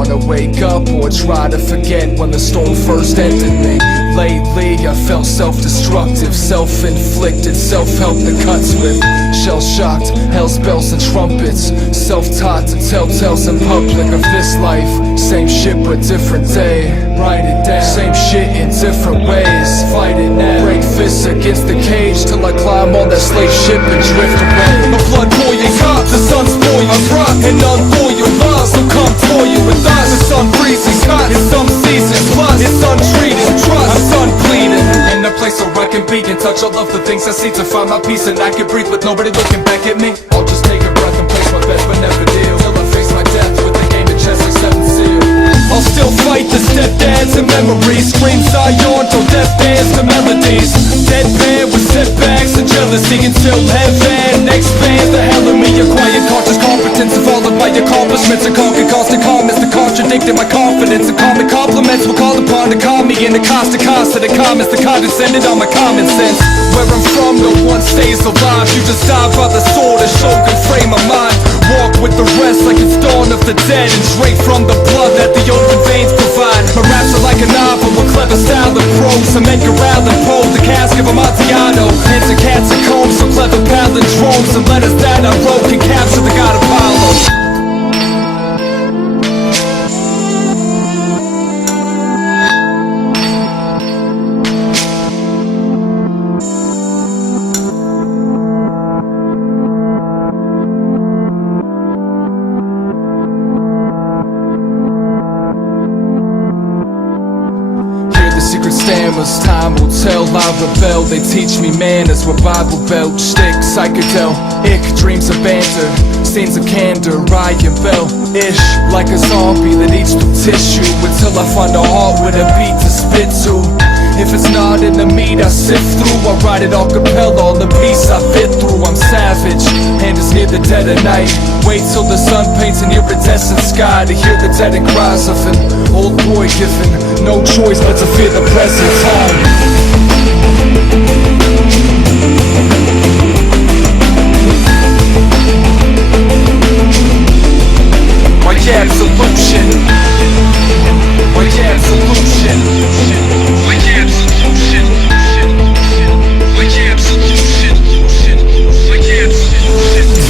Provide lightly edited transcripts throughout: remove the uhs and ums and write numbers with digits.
wanna wake up or try to forget when the storm first entered me. Lately I felt self-destructive, self-inflicted, self-help that cuts with. Shell-shocked, hell's bells and trumpets, self-taught to tell tales in public of this life. Same shit but different day, write it down. Same shit in different ways, fight it now. Break fists against the cage till I climb on that slave ship and drift away. A blood boiling hot, the sun's boiling rock, and none for your love, so come toil with us. The sun freezing hot in some seasons, plus it's untreated trust. I'm sun bleeding in a place where I can be in touch. I love the things I see to find my peace, and I can breathe with nobody looking back at me. I'll just take a breath and place my best but never deal, till I face my death with the game of chess like 7 seal. I'll still fight the stepdads and memories, scream Zion till death bands the melodies. Deadpan with setbacks and jealousy until heaven expands the hell of me. Acquired conscious competence of all of my accomplishments, and conquer constant calmness to contradict in my confidence. And common compliments will call upon to calm me in the constant constant and comments that condescended on my common sense. Where I'm from, no one stays alive. You just die by the sword and shogun frame of mind. Walk with the rest like it's dawn of the dead, and drink from the blood that the open veins provide. My raps are like a novel with clever style and prose. I'm Edgar Allan Poe, the cask of Amontillado. Heads and catacombs, so clever palindromes, and letters that I wrote can capture the god Apollo. Time will tell, I rebel. They teach me manners with Bible belt, shtick, psychedel, ick, dreams of banter, scenes of candor, I am Bell-ish, like a zombie that eats through tissue, until I find a heart with a beat to spit to. If it's not in the meat I sift through, I write it all cappella, all the piece I fit through. I'm savage, and it's near the dead of night. Wait till the sun paints an iridescent sky to hear the dead and cries of an old boy given no choice but to fear the present time. My absolution, my absolution, my absolution, my absolution, my absolution.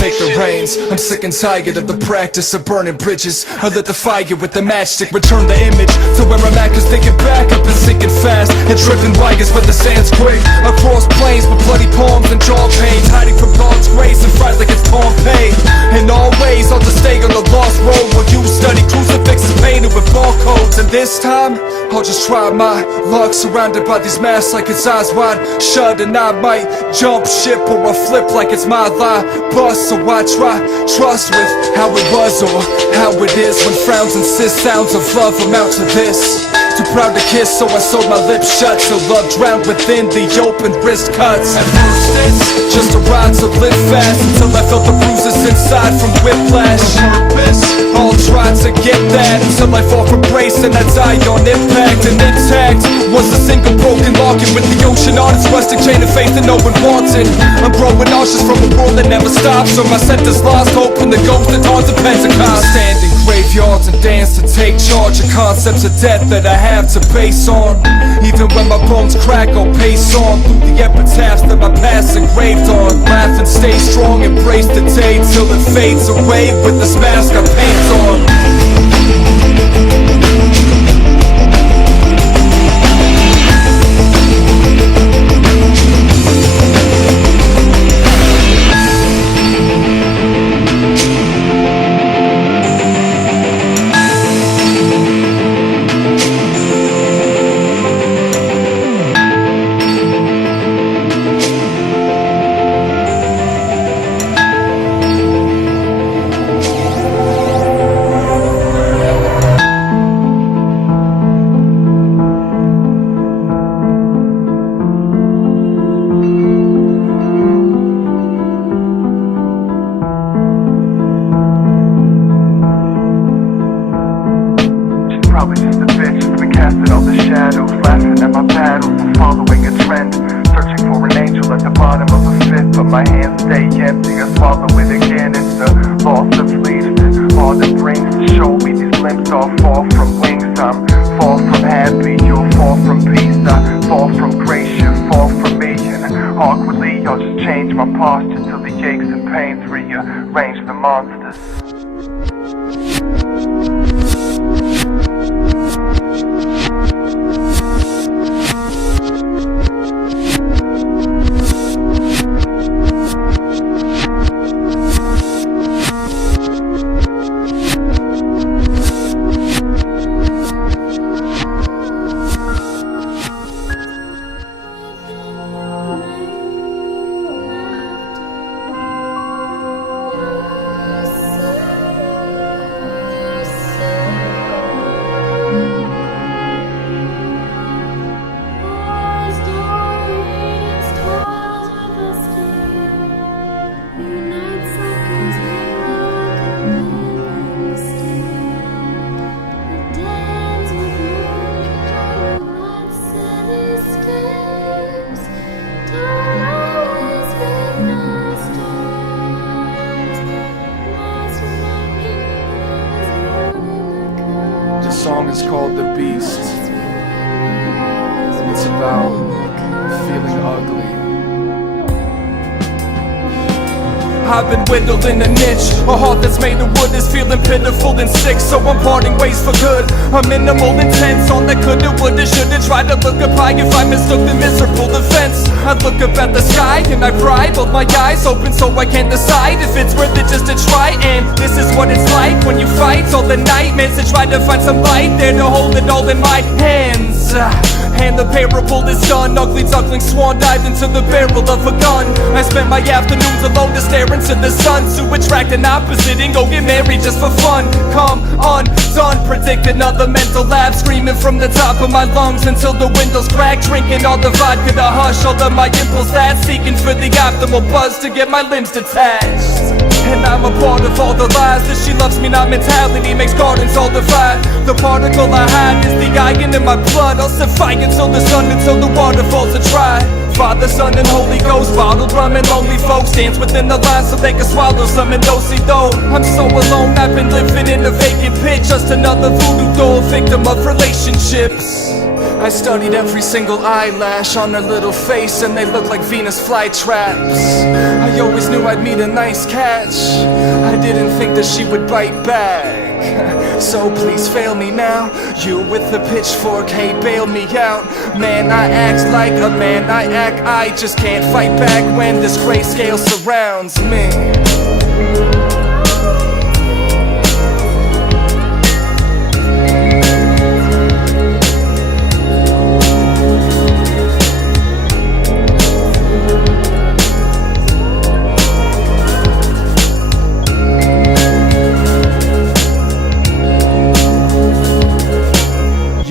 Take the reins, I'm sick and tired of the practice of burning bridges. I lit the fire with the matchstick, return the image to where I'm at, cause thinking back I've been sinking fast and tripping wires where the sand's quick. Across plains with bloody palms and jaw pains, hiding from God's grace and fright like it's Pompeii. In all ways I'll just stay on the lost road while you study crucifixes painted with barcodes. And this time I'll just try my luck, surrounded by these masks like it's eyes wide shut. And I might jump ship or I'll flip like it's my lie bust. So I try trust with how it was or how it is, when frowns insist sounds of love amount to this. Too proud to kiss, so I sewed my lips shut, so love drowned within the open wrist cuts. At first it's just a ride to live fast, until I felt the bruises inside from whiplash. Purpose, I'll try to get that until I fall from grace and I die on impact. And intact was a single broken login with the ocean on its rustic chain of faith that no one wanted. I'm growing nauseous from a world that never stops, so my sentence lost hope in the ghost that haunts the Pentecost. Standing graveyards and dance to take charge of concepts of death that I have to base on. Even when my bones crack, I'll pace on through the epitaphs that my past engraved on. Laugh and stay strong, embrace the day till it fades away with this mask I paint on. Probably just a bitch who's been casting all the shadows, laughing at my battles and following a trend, searching for an angel at the bottom of a pit, but my hands stay empty. I swallow it again. It's the loss of sleep, all that brings to show me these glimpse, I'll fall from wings. I'm fall from happy, you'll fall from peace. I fall from grace, you fall from me. And awkwardly, I'll just change my posture till the aches and pains rearrange the monsters. The song is called The Beast. It's about feeling ugly. I've been whittled in a niche. A heart that's made of wood is feeling pitiful and sick, so I'm parting ways for good. A minimal intense, all I coulda, woulda, shoulda tried to look up high if I mistook the miserable defense. I look up at the sky and I pry, both my eyes open so I can decide if it's worth it just to try. And this is what it's like when you fight all the nightmares to try to find some light there to hold it all in my hands. And the parable is done. Ugly duckling swan dived into the barrel of a gun. I spent my afternoons alone to stare into the sun, to attract an opposite and go get married just for fun. Come undone, predict another mental lab, screaming from the top of my lungs until the windows crack. Drinking all the vodka to hush all of my impulse that's seeking for the optimal buzz to get my limbs detached. And I'm a part of all the lies. That she loves me not mentality makes gardens all divide. The particle I hide is the iron in my blood. I'll set fire until the sun, until the waterfalls are dry. Father, Son, and Holy Ghost, bottled rum and lonely folks dance within the lines so they can swallow some and do-si-do. I'm so alone, I've been living in a vacant pit, just another voodoo doll, victim of relationships. I studied every single eyelash on her little face, and they look like Venus flytraps. I always knew I'd meet a nice catch. I didn't think that she would bite back. So please fail me now. You with the pitchfork, hey, bail me out. Man, I act like a man, I act. I just can't fight back when this grayscale surrounds me.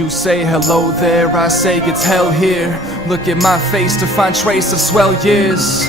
Say hello there, I say it's hell here. Look at my face to find trace of swell years.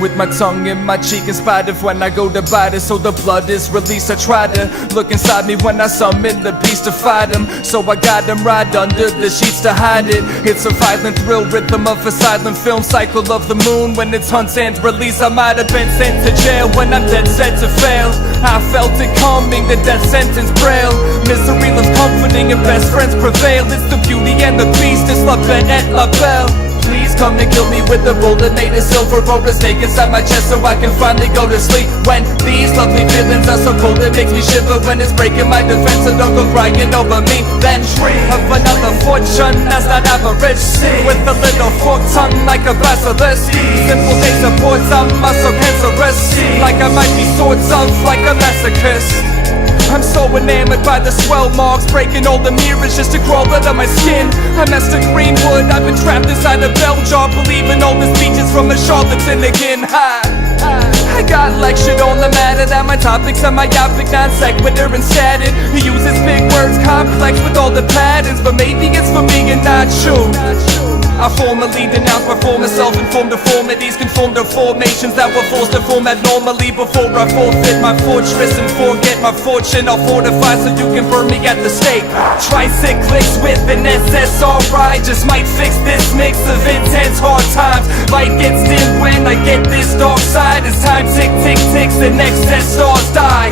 With my tongue in my cheek in spite of when I go to bite it, so the blood is released. I try to look inside me when I summon the beast to fight him, so I got him right under the sheets to hide it. It's a violent thrill rhythm of a silent film, cycle of the moon when it's hunt and release. I might have been sent to jail when I'm dead set to fail. I felt it coming, the death sentence braille. Misery loves comforting and best friends prevail. It's the beauty and the beast, it's la belle et la belle. Please come and kill me with the bullet made of silver or a snake inside my chest so I can finally go to sleep. When these lovely feelings are so cold it makes me shiver when it's breaking my defense, so don't go crying over me. Then dream of another fortune that's not average, with a little forked tongue like a basilisk. Simple day supports I'm so cancerous, like I might be sorts of like a masochist. I'm so enamored by the swell marks, breaking all the mirrors just to crawl out of my skin. I'm Esther Greenwood, I've been trapped inside a bell jar, believing all the speeches from a charlatan again. I got lectured on the matter that my topics are myopic, non sequitur and scattered. He uses big words, complex with all the patterns, but maybe it's for me and not you. I formally denounce my former self-informed deformities, conformed to formations that were forced to form abnormally before I forfeit my fortress and forget my fortune. I'll fortify so you can burn me at the stake. Tricyclics with an SSRI just might fix this mix of intense hard times. Light gets dim when I get this dark side. As time tick tick ticks, the next set stars die.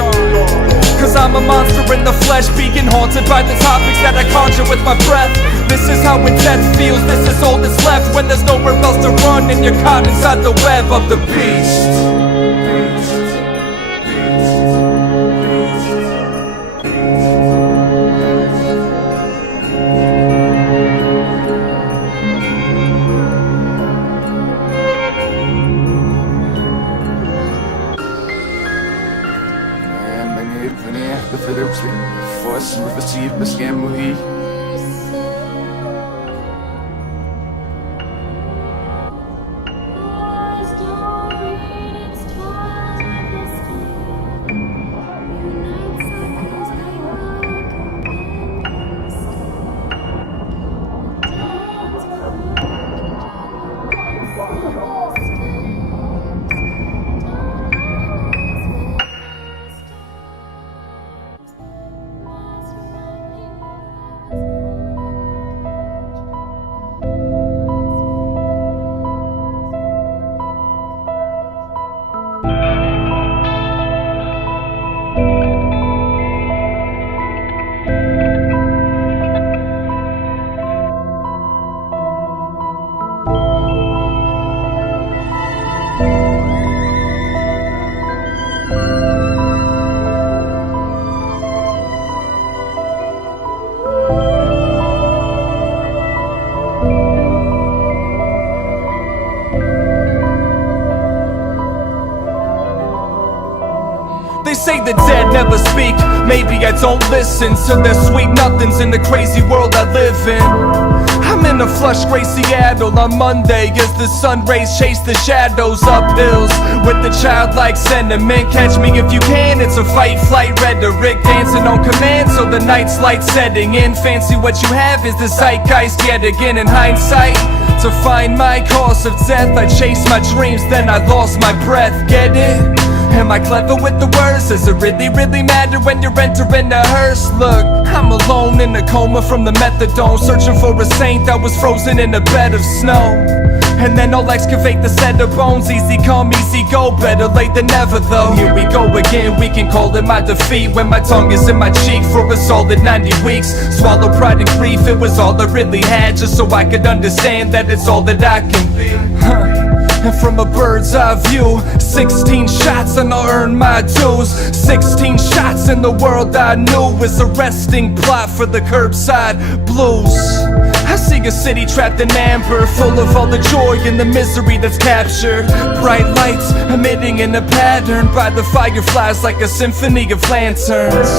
Cause I'm a monster in the flesh, being haunted by the topics that I conjure with my breath. This is how when death feels, this is all that's left. When there's nowhere else to run and you're caught inside the web of the beast. They say the dead never speak. Maybe I don't listen to their sweet nothings in the crazy world I live in. I'm in a flush gray Seattle on Monday as the sun rays chase the shadows up hills with the childlike sentiment. Catch me if you can, it's a fight flight rhetoric dancing on command, so the night's light setting in. Fancy what you have is the zeitgeist yet again. In hindsight, to find my cause of death, I chased my dreams, then I lost my breath. Get it? Am I clever with the words? Does it really matter when you're entering a hearse? Look, I'm alone in a coma from the methadone, searching for a saint that was frozen in a bed of snow. And then I'll excavate the set of bones. Easy come, easy go, better late than never though. Here we go again, we can call it my defeat when my tongue is in my cheek for a solid 90 weeks. Swallow pride and grief, it was all I really had, just so I could understand that it's all that I can be. And from a bird's eye view, 16 shots and I'll earn my dues. 16 shots in the world I knew was a resting plot for the curbside blues. I see a city trapped in amber, full of all the joy and the misery that's captured. Bright lights emitting in a pattern by the fireflies like a symphony of lanterns.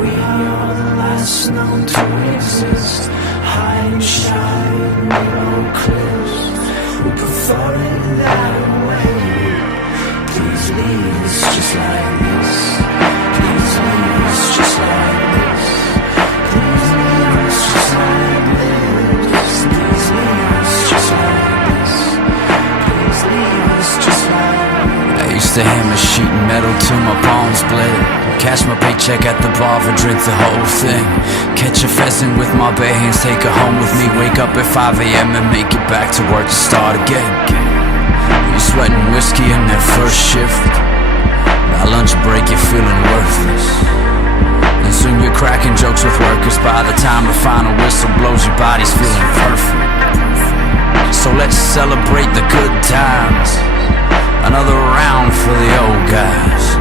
We are the last known to exist. high and shine, no cliffs. We could fall in that way. Please leave us just like this. Please leave us just like this. Please leave us just like this. Please leave us just like this. Please leave us just like this. I used to hammer sheet and metal till my palms bled. Cash my paycheck at the bar and drink the whole thing. Catch a pheasant with my bare hands, take her home with me. Wake up at 5 a.m. and make it back to work to start again. You sweating whiskey in that first shift. By lunch break you're feeling worthless. And soon you're cracking jokes with workers. By the time the final whistle blows, your body's feeling perfect. So let's celebrate the good times. Another round for the old guys.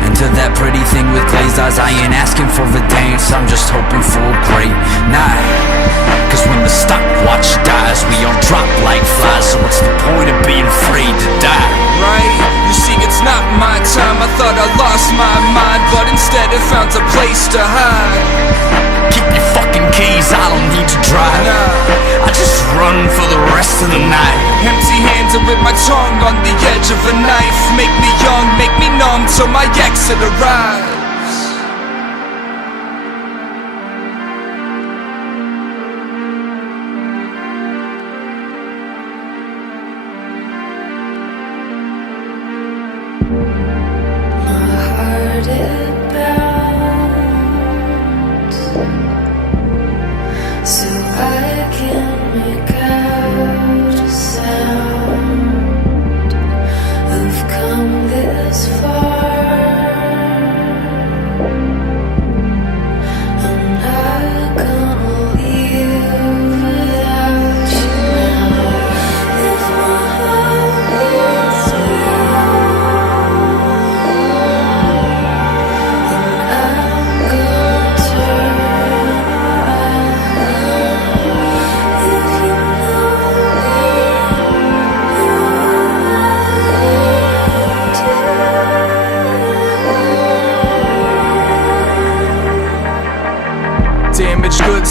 And to that pretty thing with glazed eyes, I ain't asking for the dance, I'm just hoping for a great night. Cause when the stopwatch dies, we all drop like flies. So what's the point of being afraid to die? Right? You see, it's not my time. I thought I lost my mind, but instead I found a place to hide. Keep your fucking keys, I don't need to drive. Nah. I just run for the rest of the night. Empty-handed with my tongue on the edge of a knife. Make me young, make me numb till my exit arrives.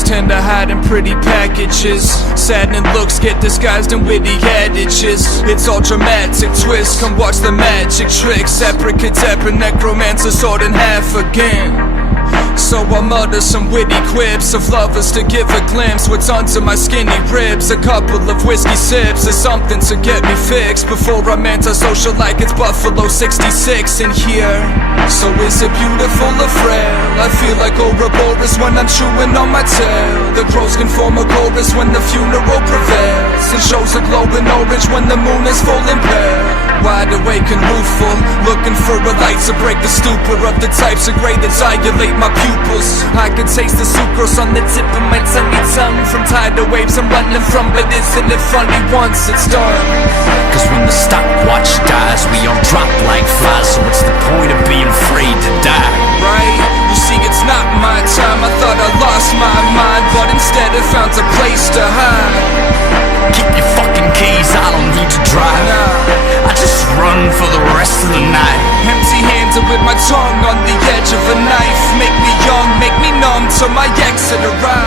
Tend to hide in pretty packages. Saddening looks get disguised in witty adages. It's all dramatic twist. Come watch the magic tricks. Abracadabra, necromancer, sword in half again. So I mutter some witty quips of lovers to give a glimpse what's under my skinny ribs. A couple of whiskey sips is something to get me fixed before I'm antisocial like it's Buffalo 66 in here. So is it beautiful or frail? I feel like Ouroboros when I'm chewing on my tail. The crows can form a chorus when the funeral prevails, and shows a glow in orange when the moon is full and pale. Wide awake and rueful, looking for a light to break the stupor of the types of grey that dilate my pupils. I can taste the sucrose on the tip of my tongue. From tidal waves I'm running from, but isn't it funny once it's done? Cause when the stopwatch dies, we all drop like flies. So what's the point of being afraid to die? Right? You see, it's not my time. I thought I lost my mind, but instead I found a place to hide. Keep your fucking keys, I don't need to drive. Nah. I just run for the rest of the night. Empty-handed with my tongue on the edge of a knife. Make me young, make me numb till my exit arrives.